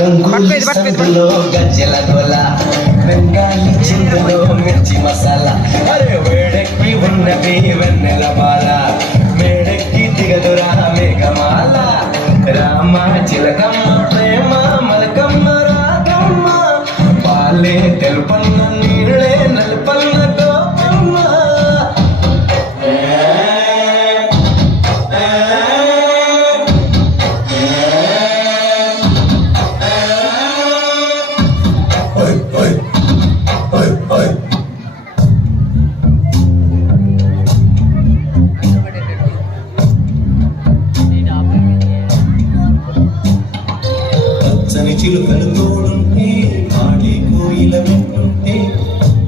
గంగులో గజ్జల గోల బెంగాలీ చింతలో మిర్చి మసాలా అరే వేడెక్కి ఉన్నది వెన్నెల బాల మేడెక్కి దిగదురా మేఘమాల రామ చిలకమ్మ ప్రేమ మలకమ్మ రాగమ్మ పాలే తెలుపన్న నీళ్ళే నలుపన్న గోపమ్మ పచ్చని చిలుకలు తోడుంటే పాడే కోయిల వింటుంటే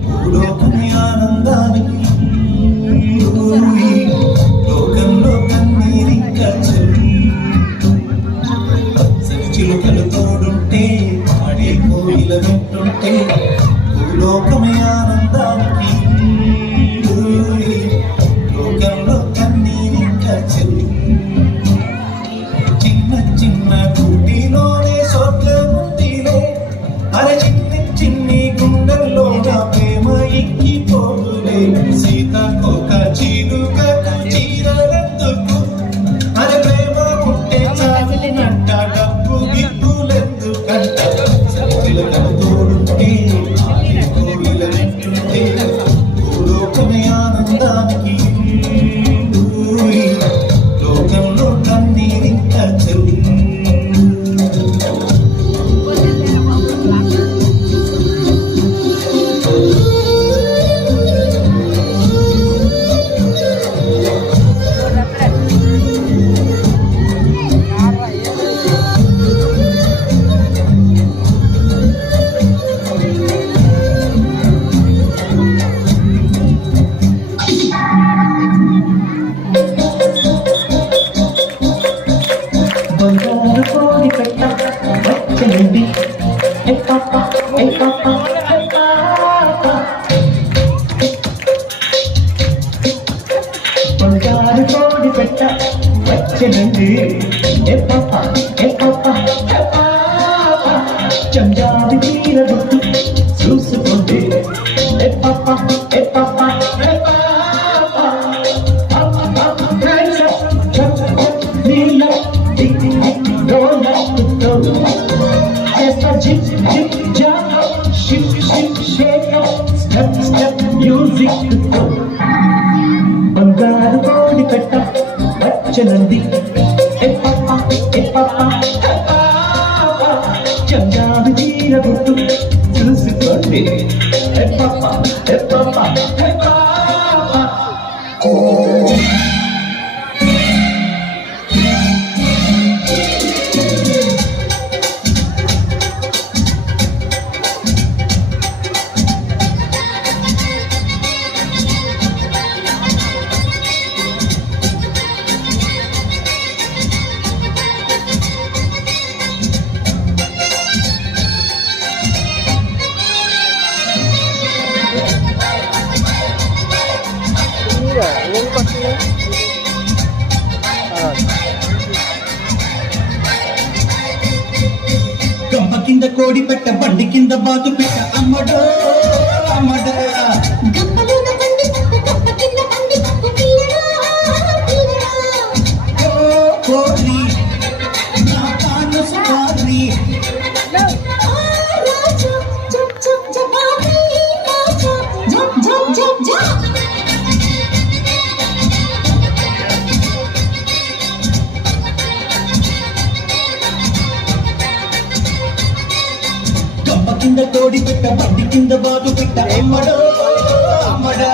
భూలోకమే ఆనందానికి లోకంలో కన్నీరింకా చెల్లి పచ్చని చిలుకలు తోడుంటే పాడే కోయిల వింటుంటే భూలోకమే ఆనందానికి లోకంలో కన్నీరింకా చెల్లి చిన్న చిన్న గుడిలోనే స్వర్గముందిలే అరే చిన్ని చిన్ని గుండెల్లో నా ప్రేమ ఎక్కిపోదులే సీతకొక చిలుకకు చీరలెందుకు అరే ప్రేమ ఉంటే చాలునంట డబ్బు గిప్పులెందుకంట చిలుకలు తోడుంటే కోవిల వింటుంటే భూలోకమే ఆనందానికి లోకంలో కన్నీరింకా చెల్లి బంగారు కోడి పెట్ట వచ్చనండి ఏ పాప ఏ పాప ఏ పాప బంగారు కోడి పెట్ట వచ్చనండి ఏ పాప ఏ పాప ఏ పాప చంద్రాది తీర గుట్టు చూసుకోండి ఏ పాప ఏ పాప ఏ పాప బంగారు కోడి పెట్ట వచ్చనంది ఏ పాప ఏ పాప చంద్రాది తీర గుట్టు చూసుకోండి ఏ పాప ఏ పాప ఏ పాప గంప కింద కోడి పెట్ట బండి కింద బాతు పెట్ట అమ్మడో అమ్మడా కోడి నా కాను సుపారి గంప కింద కోడి పెట్ట బండి కింద బాతు పెట్ట అమ్మడో అమ్మడా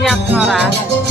చేస్తున్నారా?